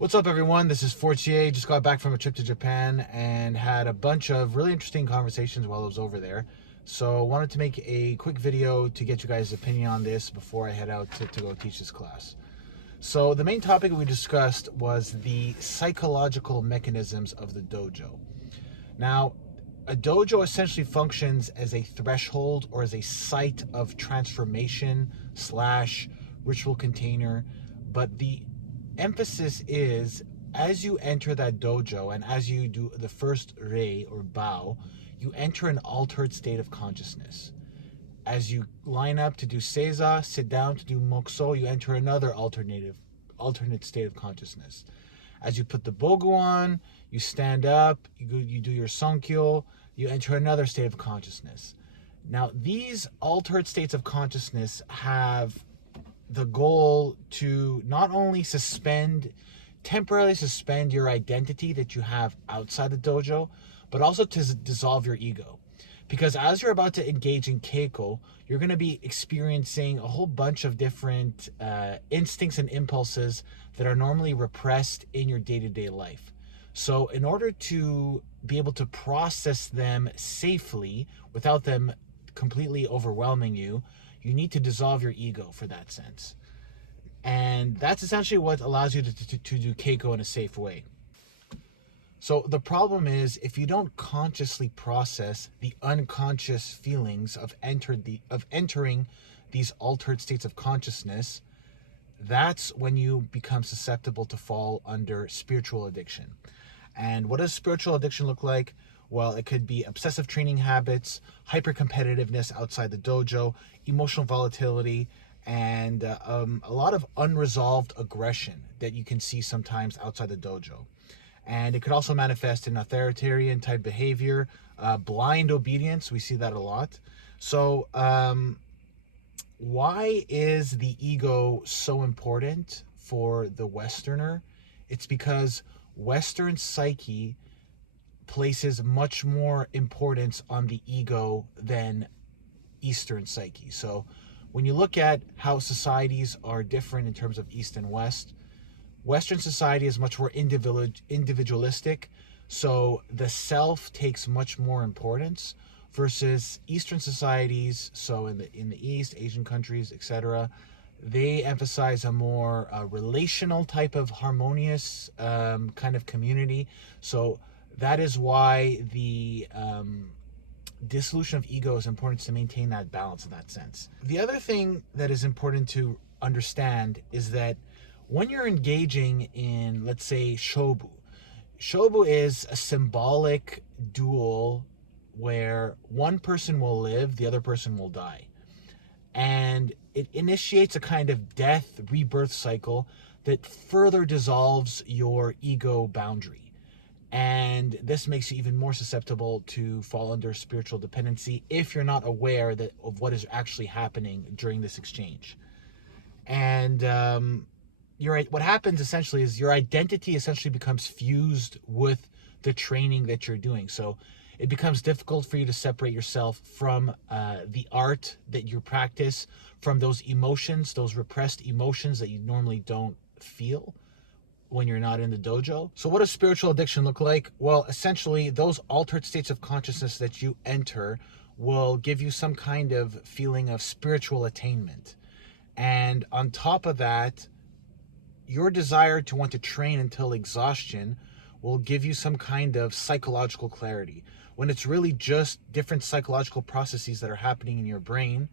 What's up, everyone? This is Fortier. Just got back from a trip to Japan and had a bunch of really interesting conversations while I was over there. So wanted to make a quick video to get you guys' opinion on this before I head out to go teach this class. So the main topic we discussed was the psychological mechanisms of the dojo. Now, a dojo essentially functions as a threshold or as a site of transformation slash ritual container, but the emphasis is as you enter that dojo and as you do the first rei or bow, you enter an altered state of consciousness. As you line up to do seiza, sit down to do mokuso, you enter another alternate state of consciousness. As you put the bogu on, you stand up, you do your sankyo, you enter another state of consciousness. Now, these altered states of consciousness have the goal to not only temporarily suspend your identity that you have outside the dojo, but also to dissolve your ego. Because as you're about to engage in keiko, you're going to be experiencing a whole bunch of different instincts and impulses that are normally repressed in your day-to-day life. So in order to be able to process them safely without them completely overwhelming you, you need to dissolve your ego for that sense. And that's essentially what allows you to do keiko in a safe way. So the problem is, if you don't consciously process the unconscious feelings of entering these altered states of consciousness, that's when you become susceptible to fall under spiritual addiction. And what does spiritual addiction look like? Well, it could be obsessive training habits, hyper-competitiveness outside the dojo, emotional volatility, and a lot of unresolved aggression that you can see sometimes outside the dojo. And it could also manifest in authoritarian type behavior, blind obedience. We see that a lot. So why is the ego so important for the Westerner? It's because Western psyche places much more importance on the ego than Eastern psyche. So when you look at how societies are different in terms of East and West, Western society is much more individualistic, so the self takes much more importance, versus Eastern societies, so in the East, Asian countries, etc., they emphasize a more relational type of harmonious kind of community. So that is why the dissolution of ego is important, to maintain that balance in that sense. The other thing that is important to understand is that when you're engaging in, let's say, shobu is a symbolic duel where one person will live, the other person will die. And it initiates a kind of death, rebirth cycle that further dissolves your ego boundary. And this makes you even more susceptible to fall under spiritual dependency if you're not aware of what is actually happening during this exchange. And what happens essentially is your identity essentially becomes fused with the training that you're doing. So it becomes difficult for you to separate yourself from the art that you practice, from those emotions, those repressed emotions that you normally don't feel when you're not in the dojo. So what does spiritual addiction look like? Well, essentially, those altered states of consciousness that you enter will give you some kind of feeling of spiritual attainment. And on top of that, your desire to want to train until exhaustion will give you some kind of psychological clarity, when it's really just different psychological processes that are happening in your brain.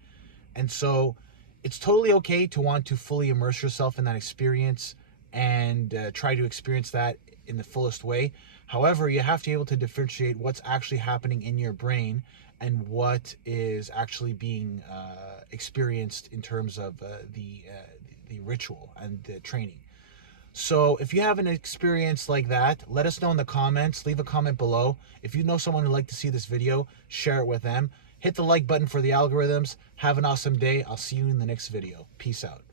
And so it's totally okay to want to fully immerse yourself in that experience and try to experience that in the fullest way. However, you have to be able to differentiate what's actually happening in your brain and what is actually being experienced in terms of the ritual and the training. So if you have an experience like that, let us know in the comments. Leave a comment below. If you know someone who'd like to see this video, share it with them. Hit the like button for the algorithms. Have an awesome day. I'll see you in the next video. Peace out.